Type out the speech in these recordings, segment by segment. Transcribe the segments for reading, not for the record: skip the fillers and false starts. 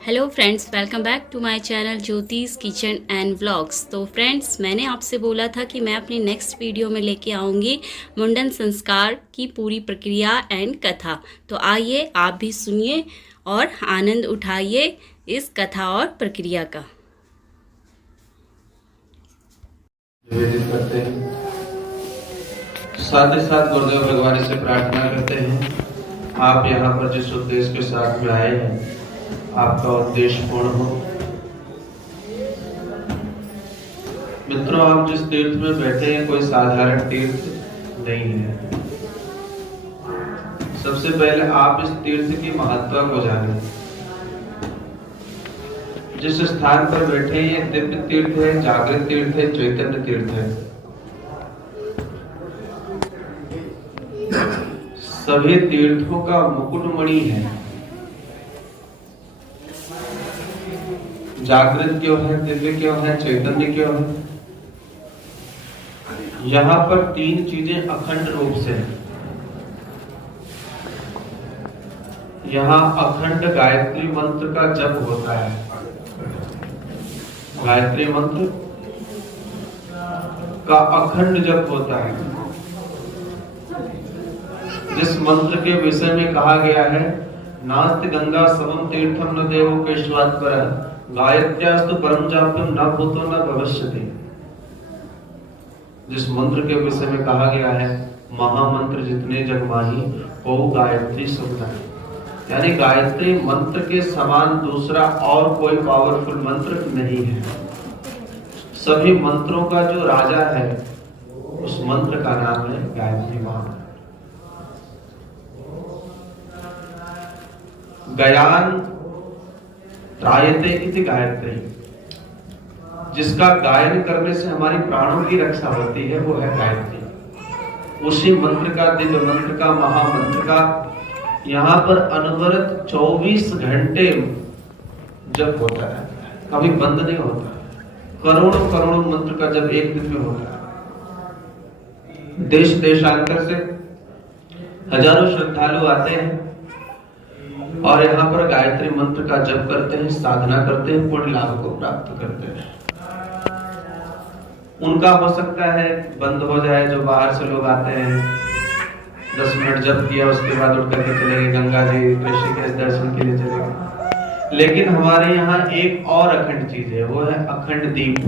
Hello friends, welcome back to my channel Jyotish kitchen and vlogs. तो friends, मैंने आपसे बोला था कि मैं अपनी नेक्स्ट वीडियो में लेके आऊँगी मुंडन संस्कार की पूरी प्रक्रिया एंड कथा। तो आइए आप भी सुनिए और आनंद उठाइए इस कथा और प्रक्रिया का। निवेदित करते हैं, साथ ही साथ गुरुदेव भगवान से प्रार्थना करते हैं आप यहाँ पर जिस उद्देश्य के साथ में आए हैं आपका उद्देश्य पूर्ण हो। मित्रों, आप जिस तीर्थ में बैठे हैं कोई साधारण तीर्थ नहीं है। सबसे पहले आप इस तीर्थ की महत्ता को जानें। जिस स्थान पर बैठे हैं ये दिव्य तीर्थ है, जागृत तीर्थ है, चैतन्य तीर्थ है। सभी तीर्थों का मुकुटमणि है। जागृत क्यों है, दिव्य क्यों है, चैतन्य क्यों है? यहाँ पर तीन चीजें अखंड रूप से हैं। यहाँ अखंड गायत्री मंत्र का जप होता है। गायत्री मंत्र का अखंड जप होता है। जिस मंत्र के विषय में कहा गया है, नास्ति गंगा समम तीर्थम न देवो केशवात् परः गायत्र्यास्तु परम जाप्यम न भूतो न भविष्यति। जिस मंत्र के विषय में कहा गया है, महामंत्र जितने जग माही हो गायत्री सुखदाई, यानी गायत्री मंत्र के समान दूसरा और कोई पावरफुल मंत्र नहीं है। सभी मंत्रों का जो राजा है उस मंत्र का नाम है गायत्री मंत्र। गयान त्रायते इति गायत्री, जिसका गायन करने से हमारी प्राणों की रक्षा होती है वो है गायत्री। उसी मंत्र का, दिव्य मंत्र का, महामंत्र का यहाँ पर अनवरत 24 घंटे जप होता है, कभी बंद नहीं होता। करोड़ों करोड़ों मंत्र का जब एक दिन में होता है। देश देशांतर से हजारों श्रद्धालु आते हैं और यहाँ पर गायत्री मंत्र का जप करते हैं, साधना करते हैं, पुण्य लाभ को प्राप्त करते हैं। उनका हो सकता है बंद हो जाए, जो बाहर से लोग आते हैं 10 मिनट जप किया उसके बाद उठ करके चले गए गंगा जी ऋषिकेश दर्शन के लिए चले गए। लेकिन हमारे यहाँ एक और अखंड चीज है, वो है अखंड दीप।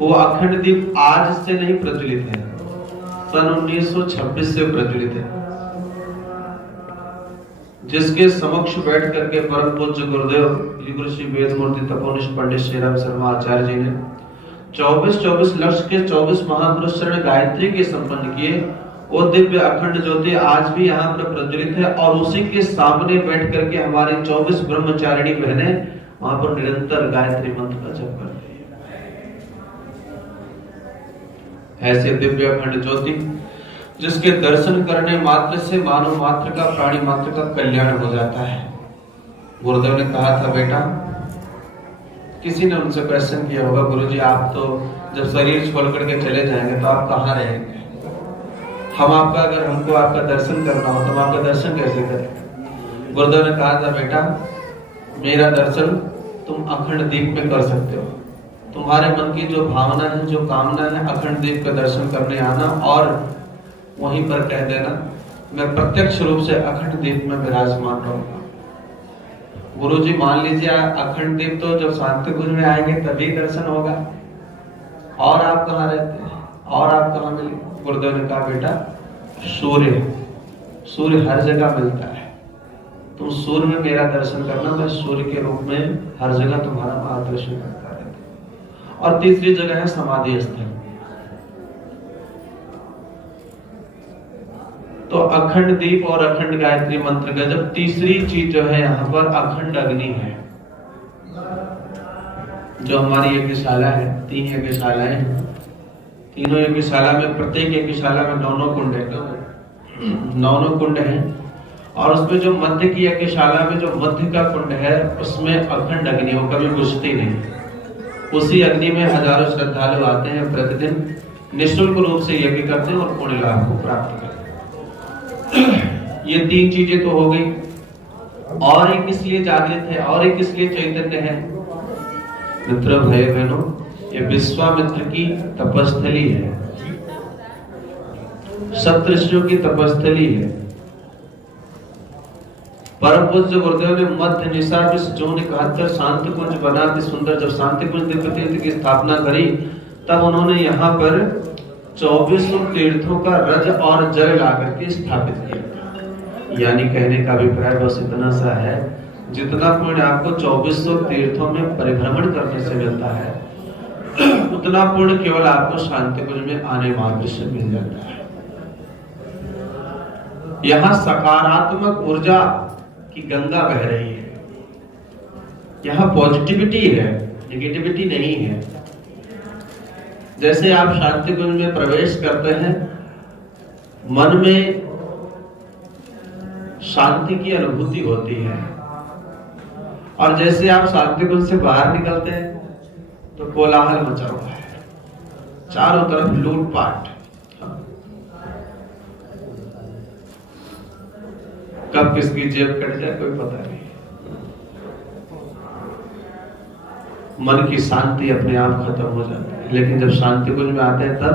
वो अखंड दीप आज से नहीं प्रज्वलित है, सन 1926 से प्रज्वलित है। जिसके समक्ष बैठ करके परम पूज्य गुरुदेव युग ऋषि वेद मूर्ति तपोनिष्ठ पंडित श्रीराम शर्मा आचार्य जी ने 24 लक्ष के 24 महापुरुष शरण गायत्री के संपन्न किए। वो दिव्य अखंड ज्योति आज भी यहाँ पर प्रज्वलित है और उसी के सामने बैठ करके हमारी 24 ब्रह्मचारिणी बहनें वहां पर निरंतर गायत्री मंत्र का जप करती है। ऐसे दिव्य अखंड ज्योति जिसके दर्शन करने मात्र से मानव मात्र का, प्राणी मात्र का कल्याण हो जाता है। गुरुदेव ने कहा था, बेटा, किसी ने उनसे क्वेश्चन किया होगा, गुरुजी आप तो जब शरीर छोड़ करके चले जाएंगे तो आप कहाँ रहेंगे? हम आपका, अगर हमको आपका दर्शन करना हो तो हम आपका दर्शन कैसे करें? गुरुदेव ने कहा था, बेटा, मेरा दर्शन तुम अखंड दीप में कर सकते हो। तुम्हारे मन की जो भावना है, जो कामना है, अखंड दीप का दर्शन करने आना और वहीं पर कह देना, मैं प्रत्यक्ष रूप से अखंड दीप में विराजमान रहूंगा। गुरुजी, मान लीजिए अखंड दीप तो जब शांति कुंज में आएंगे तभी दर्शन होगा, और आप कहाँ रहते हैं और आप कहाँ मिले? गुरुदेव ने कहा, बेटा, सूर्य हर जगह मिलता है। तुम सूर्य में मेरा दर्शन करना, मैं सूर्य के रूप में हर जगह तुम्हारा मार्गदर्शन करता रहता। और तीसरी जगह है समाधि स्थल। तो अखंड दीप और अखंड गायत्री मंत्र का जब तीसरी चीज जो है यहाँ पर अखंड अग्नि है। जो हमारी यज्ञशाला है, 3 यज्ञशालाएं हैं। तीनों यज्ञशाला में, प्रत्येक यज्ञशाला में 9 कुंड है, 9 कुंड है। और उसमें जो मध्य की यज्ञशाला में जो मध्य का कुंड है उसमें अखंड अग्नि, वो कभी बुझती नहीं। उसी अग्नि में हजारों श्रद्धालु आते हैं, प्रतिदिन निःशुल्क रूप से यज्ञ करते हैं और पुण्य लाभ को प्राप्त करते हैं। ये 3 चीजें तो हो गई। और एक इसलिए जागृत है, और एक इसलिए चैतन्य है। मित्रों, भाई बहनों, ये विश्वामित्र की तपस्थली है, सप्तऋषियों की तपस्थली है। परम पूज्य गुरुदेव ने मध्य निशा जो ने 71 शांति कुंज बना के सुंदर, जब शांति कुंज दिव्य तीर्थ की स्थापना करी तब उन्होंने यहाँ पर 24 तीर्थों का रज और जल लाकर के स्थापित किया। यानी कहने का अभिप्राय बस इतना सा है, जितना पुण्य आपको 2400 तीर्थों में परिभ्रमण करने से मिलता है, उतना पुण्य केवल आपको शांति कुंज में आने मात्र से मिल जाता है। यहाँ सकारात्मक ऊर्जा की गंगा बह रही है, यहाँ पॉजिटिविटी है, नेगेटिविटी नहीं है। जैसे आप शांति कुंज में प्रवेश करते हैं, मन में शांति की अनुभूति होती है, और जैसे आप शांति कुंज से बाहर निकलते हैं तो कोलाहल मचा हुआ है, चारों तरफ लूटपाट। कब किसकी जेब कट जाए कोई पता नहीं। मन की शांति अपने आप खत्म हो जाती है। लेकिन जब शांति कुंज में आते हैं तब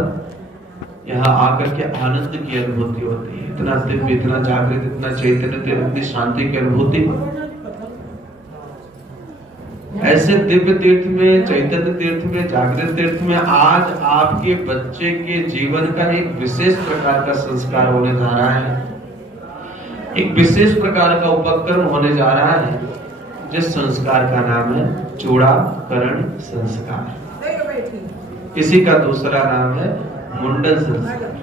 यहाँ आकर के आनंद की अनुभूति होती है, इतना दिव्य, इतना जागृत, इतना चैतन्य, इतनी शांति की अनुभूति। ऐसे दिव्य तीर्थ में, चैतन्य तीर्थ में, जागृत तीर्थ में आज आपके बच्चे के जीवन का एक विशेष प्रकार का संस्कार होने जा रहा है, एक विशेष प्रकार का उपक्रम होने जा रहा है, जिस संस्कार का नाम है चूड़ाकरण संस्कार। इसी का दूसरा नाम है मुंडन संस्कार,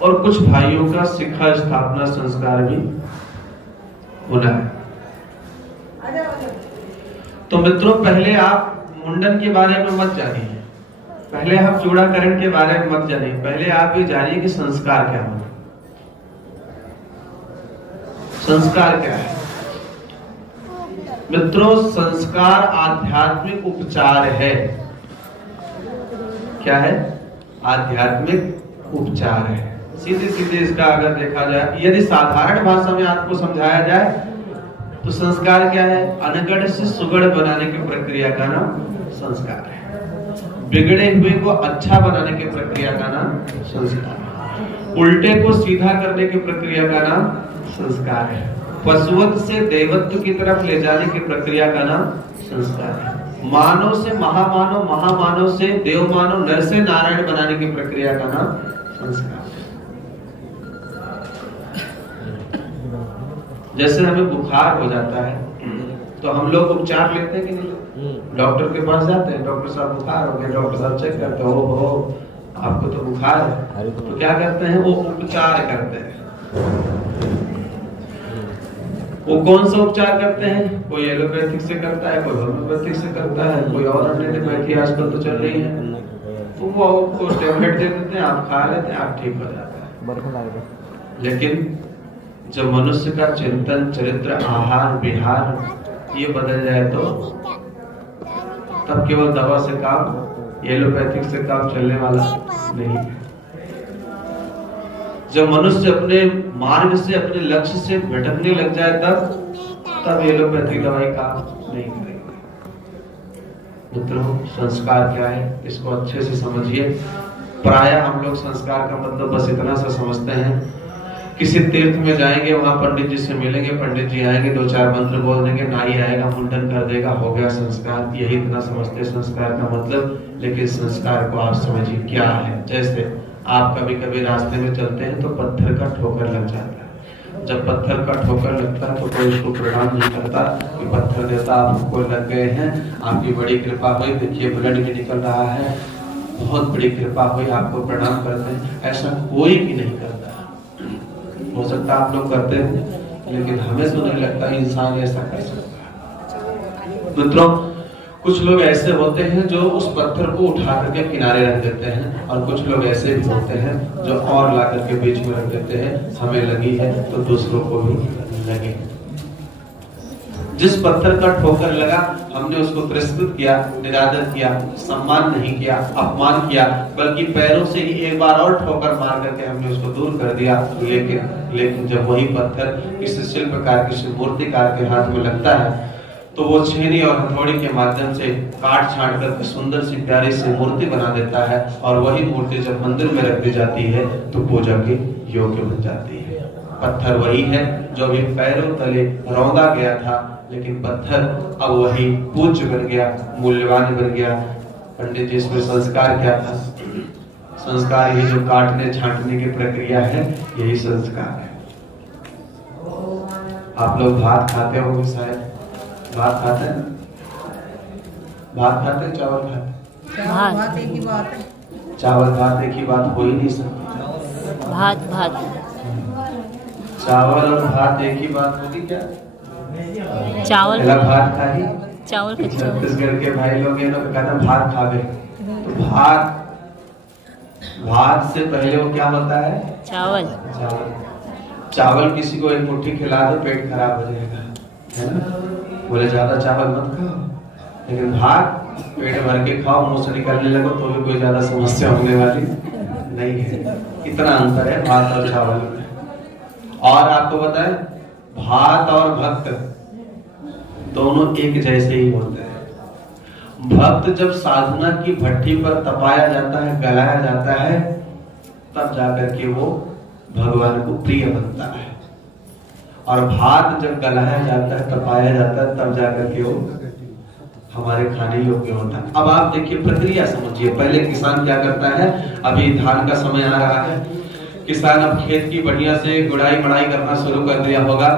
और कुछ भाइयों का शिखा स्थापना संस्कार भी होना है। तो मित्रों, पहले आप मुंडन के बारे में मत जानिए, पहले आप चूड़ाकरण के बारे में मत जानिए, पहले आप ये जानिए कि संस्कार क्या होना। संस्कार क्या है मित्रों? संस्कार आध्यात्मिक उपचार है। क्या है? आध्यात्मिक उपचार है। सीधे सीधे इसका अगर देखा जाए, यदि साधारण भाषा में आपको समझाया जाए तो संस्कार क्या है? अनगढ़ से सुगढ़ बनाने की प्रक्रिया का नाम संस्कार है। बिगड़े हुए को अच्छा बनाने की प्रक्रिया का नाम संस्कार है। उल्टे को सीधा करने की प्रक्रिया का नाम संस्कार है। पशुवत से देवत्व की तरफ ले जाने की प्रक्रिया का नाम संस्कार है। मानव से महामानव, महामानव से देवमानव, नर से नारायण बनाने की प्रक्रिया का नाम संस्कार है। जैसे हमें बुखार हो जाता है तो हम लोग उपचार लेते हैं कि नहीं? डॉक्टर के पास जाते हैं, डॉक्टर साहब बुखार हो गया, डॉक्टर साहब चेक करते हैं, हो आपको तो बुखार है, तो क्या करते हैं? वो उपचार करते हैं। वो कौन सा उपचार करते हैं? कोई एलोपैथिक से करता है, कोई होम्योपैथिक से करता है, कोई और एंटीबायोटिक आजकल तो चल रही है, तो वो आपको टैबलेट दे देते हैं, आप खा लेते हैं, आप ठीक हो जाता है। लेकिन जब मनुष्य का चिंतन, चरित्र, आहार, विहार ये बदल जाए तो तब केवल दवा से काम, एलोपैथिक से काम चलने वाला नहीं है। जब मनुष्य अपने मार्ग से, अपने लक्ष्य से भटकने लग जाए तब एलोपैथिक दवाई काम नहीं करेगी। मित्रों, संस्कार क्या है इसको अच्छे से समझिए। प्रायः हम लोग संस्कार का मतलब बस इतना सा समझते हैं, किसी तीर्थ में जाएंगे, वहां पंडित जी से मिलेंगे, पंडित जी आएंगे, 2-4 मंत्र बोल देंगे, नाई आएगा, मुंडन कर देगा, हो गया संस्कार। यही इतना समझते संस्कार का मतलब। लेकिन संस्कार को आप समझिए क्या है। जैसे आप कभी कभी रास्ते में चलते हैं तो पत्थर का ठोकर लग जाता है। जब पत्थर का ठोकर लगता है तो कोई उसको प्रणाम नहीं करता, कोई पत्थर देता, आपको लग गए हैं, आपकी बड़ी कृपा हुई, देखिए ब्लड भी निकल रहा है, बहुत बड़ी कृपा हुई, आपको प्रणाम करते हैं। ऐसा कोई भी नहीं करता। हो सकता आप लोग करते हैं, लेकिन हमें तो नहीं लगता इंसान ऐसा कर सकता। मित्रों, कुछ लोग ऐसे होते हैं जो उस पत्थर को उठा करके किनारे रख देते हैं, और कुछ लोग ऐसे भी होते हैं जो और ला करके बीच में रख देते हैं। हमें लगी है तो दूसरों को भी लगे। जिस पत्थर का ठोकर लगा हमने उसको तिरस्कृत किया, निरादर किया, सम्मान नहीं किया, अपमान किया, बल्कि पैरों से ही एक बार और ठोकर मार करके हमने उसको दूर कर दिया। लेकिन जब वही पत्थर किसी शिल्पकार, किसी मूर्तिकार के हाथ में लगता है तो वो छेनी और हथौड़ी के माध्यम से काट छांट करके सुंदर सी प्यारी सी मूर्ति बना देता है, और वही मूर्ति जब मंदिर में रख दी जाती है तो पूजा के योग्य बन जाती है। पत्थर वही है जो अभी पैरों तले रौंदा गया था, लेकिन पत्थर अब वही पूज्य बन गया, मूल्यवान बन गया। पंडित जी, इसमें संस्कार क्या था? संस्कार ही जो काटने छांटने की प्रक्रिया है, यही संस्कार है। आप लोग भात खाते होंगे शायद, भात खाते हैं? भात खाते हैं, चावल खाते हैं? भात एक ही बात है। चावल भात एक ही बात हो ही नहीं सकती। भात भात चावल और भात एक ही बात होगी क्या? चावल भात खा ही चावल का चावल। छत्तीसगढ़ के भाई लोग ये लोग कहते हैं भात खा गए, तो भात से पहले वो क्या होता है? चावल। चावल किसी को एक मुट्ठी खिला दो पेट खराब हो जाएगा, है ना? बोले ज्यादा चावल मत खाओ, लेकिन भात पेट भर के खाओ, मुंह से निकलने लगो तो भी कोई ज्यादा समस्या होने वाली नहीं है। इतना अंतर है भात और चावल में। और आपको बताएं, भात और भक्त दोनों एक जैसे ही होते हैं। भक्त जब साधना की भट्टी पर तपाया जाता है, गलाया जाता है, तब जाकर के वो भगवान को प्रिय बनता है। और भात जब गलाया जाता है, तपाया जाता है, तब जाकर के वो हमारे खाने योग्य होता है। अब आप देखिए प्रक्रिया समझिए। पहले किसान क्या करता है, अभी धान का समय आ रहा है, किसान अब खेत की बढ़िया से गुड़ाई मड़ाई करना शुरू कर दिया होगा।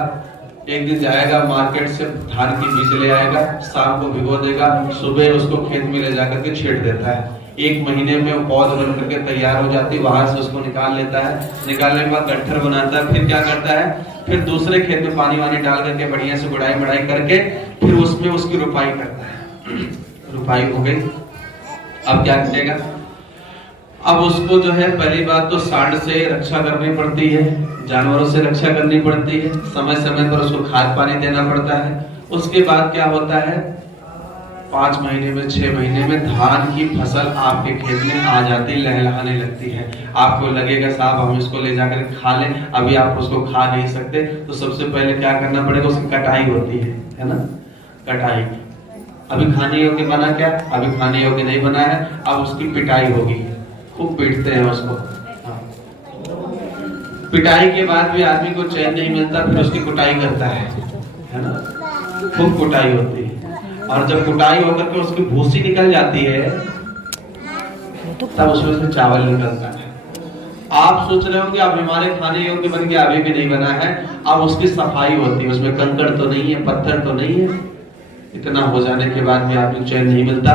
एक दिन जाएगा मार्केट से धान की बीज ले आएगा, शाम को भिगो देगा, सुबह उसको खेत में ले जाकर के छींट देता है। एक महीने में वो पौध बन करके तैयार हो जाती है, वहां से उसको निकाल लेता है, निकालने के बाद गट्ठर बनाता है। फिर क्या करता है, फिर दूसरे खेत में पानी वानी डाल करके बढ़िया से गुड़ाई मड़ाई करके फिर उसमें उसकी रुपाई करता है। रुपाई हो गई, अब क्या करेगा? अब उसको जो है पहली बात तो सांड से रक्षा करनी पड़ती है, जानवरों से रक्षा करनी पड़ती है, समय समय पर उसको खाद पानी देना पड़ता है। उसके बाद क्या होता है, 5 महीने में 6 महीने में धान की फसल आपके खेत में आ जाती, लहलहाने लगती है। आपको लगेगा साहब हम इसको ले जाकर खा लें, अभी आप उसको खा नहीं सकते, तो सबसे पहले क्या करना पड़ेगा, उसकी कटाई होती है ना? कटाई। अभी खाने योग्य बना क्या? अभी खाने योग्य नहीं बना है, अब उसकी पिटाई होगी। खूब पीटते हैं उसको। पिटाई के बाद भी आदमी को चैन नहीं मिलता, फिर उसकी कुटाई करता है ना? खूब कुटाई होती है, और जब कुटाई होकर के उसकी भूसी निकल जाती है, तब उसमें से चावल निकलता है। आप सोच रहे होंगे अब हमारे खाने योग्य बन गया, अभी भी नहीं बना है। अब उसकी सफाई होती है, उसमें कंकड़ तो नहीं है, पत्थर तो नहीं है। इतना हो जाने के बाद भी आदमी चैन नहीं मिलता।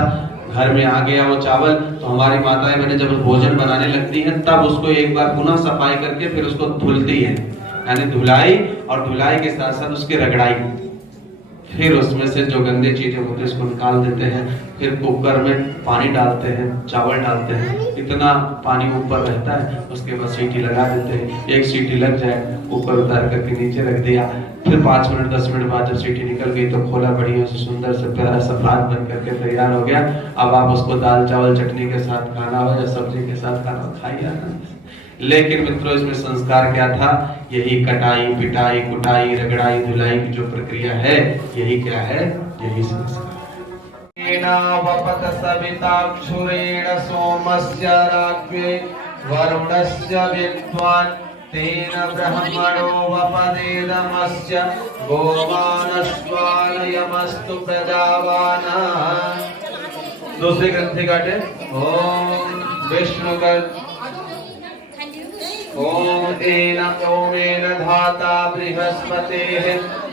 घर में आ गया वो चावल, तो हमारी माताएं बहनें जब भोजन बनाने लगती हैं, तब उसको एक बार पुनः सफाई करके फिर उसको धुलती है, यानी धुलाई, और धुलाई के साथ साथ उसकी रगड़ाई। फिर उसमें से जो गंदे चीजें होती है उसको निकाल देते हैं। फिर कुकर में पानी डालते हैं, चावल डालते हैं, इतना पानी ऊपर रहता है, उसके बाद सीटी लगा देते हैं। एक सीटी लग जाए, ऊपर उतार करके नीचे रख दिया, फिर 5 मिनट 10 मिनट बाद जब सीटी निकल गई तो खोला, बढ़िया से सुंदर से प्यारा सा भात बन करके तैयार हो गया। अब आप उसको दाल चावल चटनी के साथ खाना हो या सब्जी के साथ खाना हो, खाइए। लेकिन मित्रों, इसमें संस्कार क्या था? यही कटाई, पिटाई, कुटाई, रगड़ाई, धुलाई की जो प्रक्रिया है, यही क्या है? यही संस्कार। सविताक्षुरेण सोमस्य राज्ञे वरुणस्य विद्वान् तेन ब्रह्मणो वपदेदमस्य गोवानस्वालयमस्तु प्रजावानाः। दूसरी ग्रंथि काटे। ओम विष्णुगत ओमेन धाता बृहस्पतेः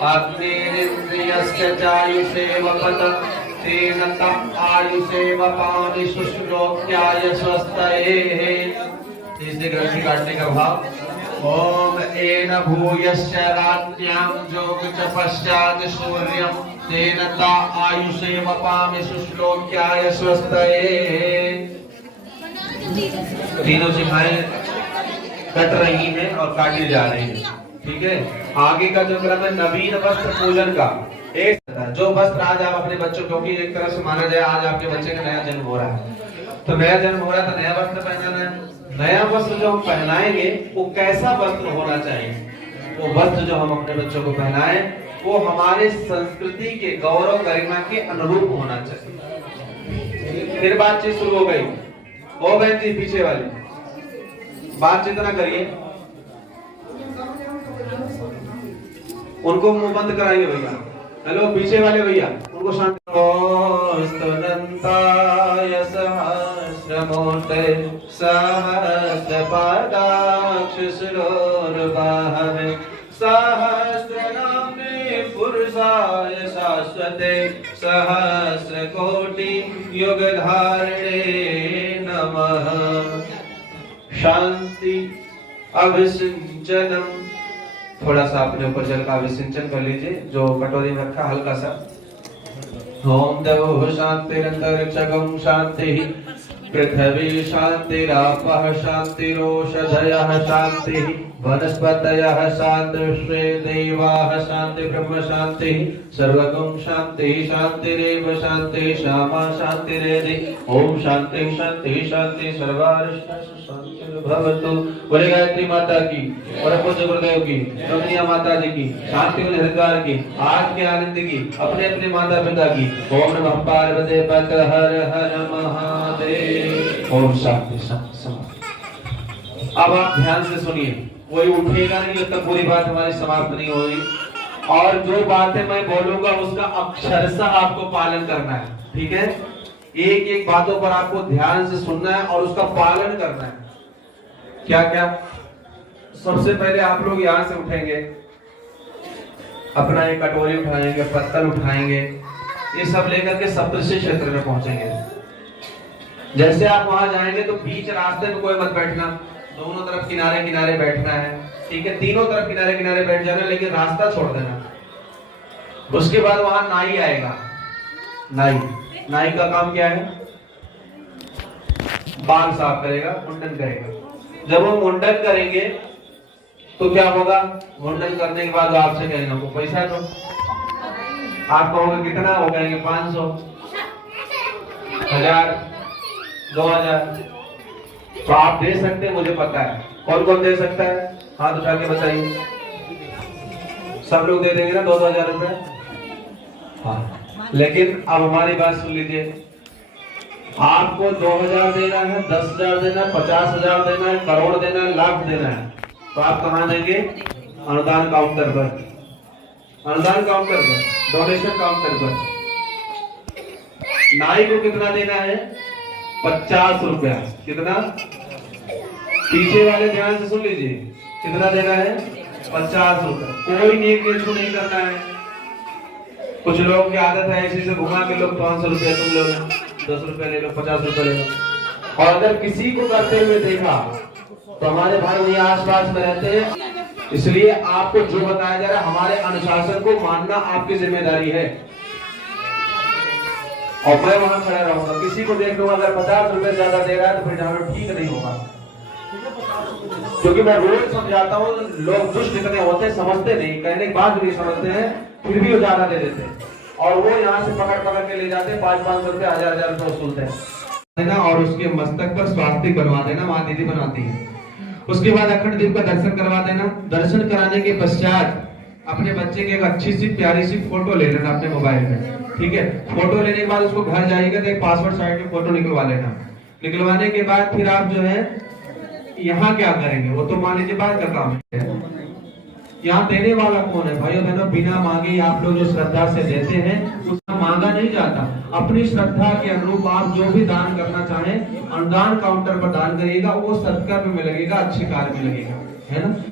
अग्निरिन्द्रियस्य चायुषे वपत तेन तम् आयुषे वपामि शुश्लोक्याय स्वस्तये। तीसरी ग्रंथि काटने का भाव। ओम एन भूयस्य राज्ञां जोग च पश्चात् सूर्यं तेन ता आयुषे वपामि शुश्लोक्याय स्वस्तये। तीनों शिखाएं कट रही हैं और काटी जा रही हैं। ठीक है। आगे का जो क्रम है नवीन वस्त्र पूजन का, एक जो वस्त्र आज आप अपने बच्चों, क्योंकि एक तरह से माना जाए आज आपके बच्चे का नया जन्म हो रहा है, तो नया जन्म हो रहा है तो नया वस्त्र पहनाना है। नया वस्त्र जो हम पहनाएंगे वो कैसा वस्त्र होना चाहिए? वो वस्त्र जो हम अपने बच्चों को पहनाएं वो हमारे संस्कृति के गौरव गरिमा के अनुरूप होना चाहिए। फिर बातचीत शुरू हो गई। ओ बहन जी पीछे वाले बातचीत ना करिए, उनको मुंह बंद कराइए भैया। हेलो पीछे वाले भैया, उनको शांत। सहस्रमूर्ते सहस्रपादाक्षशिरोर्बाहवे सहस्रनाम्ने पुरुषाय शाश्वते सहस्रकोटि युगधारिणे नमः। शांति अभिसिंचनम। थोड़ा सा अपने ऊपर जल का अभिसिंचन कर लीजिए, जो कटोरी में रखा हल्का सा। ओम देवो शांतिरंतरिक्षगं शांति पृथ्वी शांतिरापः शांतिरोषधयः शांति वनस्पतयः शांतिर्षे देवाः शांति ब्रह्म शांति सर्वगं शांति शांतिरेव शांति श्यामा शांतिरेधि। ओम शांति शांति शांति सर्वारिष्ट शांतिर्भवतु। बोले गायत्री माता की और पूज्य गुरुदेव की, रमणीय माता जी की, शांति और हरिद्वार की, आज के आनंद की, अपने अपने माता पिता की। ओम नमः पार्वती पते हर हर महादेव। ओम शांति शांति। अब आप ध्यान से सुनिए, कोई उठेगा नहीं जब तक पूरी बात हमारी समाप्त नहीं होगी। और जो बातें मैं बोलूंगा उसका अक्षरशः आपको पालन करना है, ठीक है। एक एक बातों पर आपको ध्यान से सुनना है और उसका पालन करना है। क्या क्या? सबसे पहले आप लोग यहाँ से उठेंगे, अपना एक कटोरी उठाएंगे, पत्तल उठाएंगे, ये सब लेकर के सप्तऋषि क्षेत्र में पहुंचेंगे। जैसे आप वहां जाएंगे तो बीच रास्ते में कोई मत बैठना, दोनों तरफ किनारे किनारे बैठना है, ठीक है। तीनों तरफ किनारे किनारे बैठ जाना, लेकिन रास्ता छोड़ देना। उसके बाद वहां नाई आएगा। नाई का काम क्या है? बाल साफ करेगा, मुंडन करेगा। जब वो मुंडन करेंगे तो क्या होगा? मुंडन करने के बाद आपसे कहेंगे को पैसा दो। आप कहोगे कितना? वो कहेंगे 500, 1000, 2000। तो आप दे सकते हैं, मुझे पता है। कौन कौन दे सकता है? हाथ उठा के बताइए। सब लोग दे देंगे ना 2-2000 रुपए? हाँ। लेकिन अब हमारी बात सुन लीजिए, आपको 2000 देना है, 10,000 देना है, 50,000 देना है, करोड़ देना है, लाख देना है, तो आप कहाँ देंगे? अनुदान काउंटर पर। अनुदान काउंटर पर, डोनेशन काउंटर पर। नाई को कितना देना है? 50 रुपया। कितना? पीछे वाले ध्यान से सुन लीजिए, कितना देना है? 50 रुपया। कोई नेक नेचू नहीं करना है। कुछ लोगों की आदत है ऐसे से घुमा के लोग 500 रुपया तुम लोग 10 रुपया ले लो, 50 रुपया ले लो। और अगर किसी को करते हुए देखा तो हमारे भाई वही आसपास में रहते हैं, इसलिए आपको जो बताया जा रहा है हमारे अनुशासन को मानना आपकी जिम्मेदारी है। और मैं वहां खड़ा रहूंगा, किसी को देख लूंगा अगर 50 रुपए ज्यादा दे रहा है तो फिर जाना ठीक नहीं होगा, क्योंकि मैं रोज समझाता हूँ। लोग दुष्ट कितने होते हैं समझते नहीं, कहने की बात भी समझते हैं, फिर भी वो ज्यादा दे देते हैं और वो यहाँ से पकड़ के ले जाते हैं। 500-500 रुपए 1000-1000 रुपए वसूलते हैं। और उसके मस्तक पर स्वास्तिक बनवा देना, वहां दीदी बनाती है। उसके बाद अखंड दीप का दर्शन करवा देना। दर्शन कराने के पश्चात अपने बच्चे की एक अच्छी सी प्यारी सी फोटो ले लेना अपने मोबाइल में, ठीक है। फोटो लेने के बाद उसको घर जाएगा तो एक पासवर्ड साइड में फोटो निकलवा लेना। निकलवाने के बाद फिर आप जो है यहाँ क्या करेंगे वो तो मान लीजिए बाद का काम है। यहाँ देने वाला कौन है? भाइयों बहनों, बिना मांगे आप लोग जो श्रद्धा से देते हैं उसका मांगा नहीं जाता। अपनी श्रद्धा के अनुरूप आप जो भी दान करना चाहें अनुदान काउंटर पर दान करिएगा, वो सत्कर्म में लगेगा, अच्छे कार्य में लगेगा, है ना।